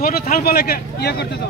ছোট থাল বলে ইয়ে করতে তো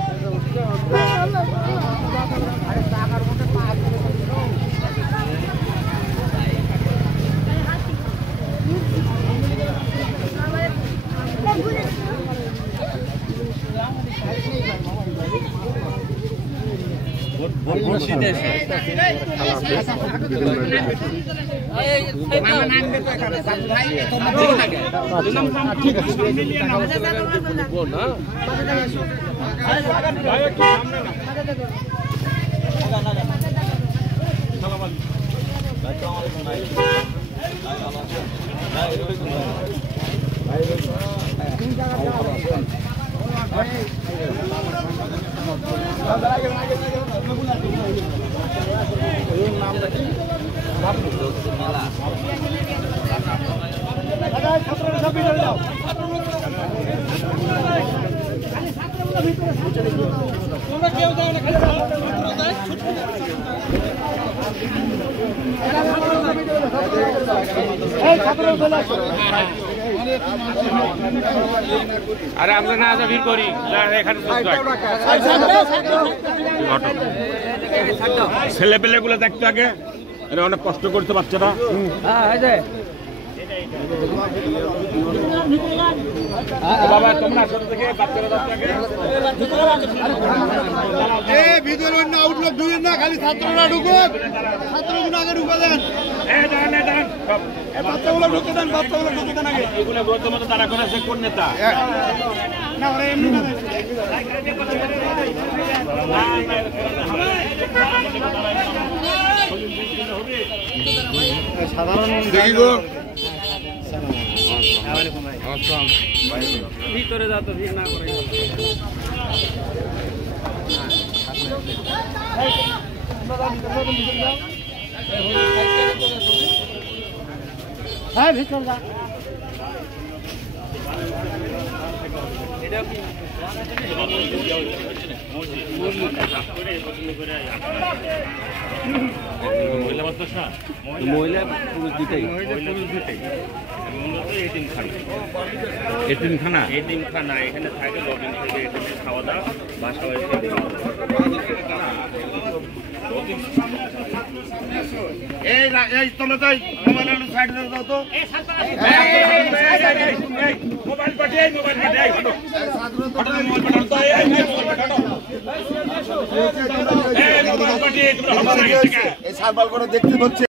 আরে আমরা না যা ভিড় করি এখানে ছেলে পেলে গুলো দেখতে আগে এরা অনেক কষ্ট করতে বাচ্চারা বাবা তোমরা ছোট থেকে বাচ্চারা ভিতরে না উঠলো দুই না খালি ছাত্ররা ঢুকুক ছাত্রগুলো আগে ঢুকে দেন বাচ্চাগুলো ঢুকে দেন বাচ্চাগুলো ঢুকে দেন আগে এগুলো বর্তমানে তারা করেছে কোন নেতা না ওরা এমনি সাধারণ দেখি গো ভিতরে যা তো ভিড় না করে হ্যাঁ ভিতর যা মহিলা পুরুষ দুটাই এতিমখানা এখানে থাকে লবিং থেকে এখানে খাওয়া দাওয়া বাসা এই তোমরা তাই মোবাইল সাইড দাও তো মোবাইল পাঠিয়ে এই সার্ভার করে দেখতে হচ্ছে।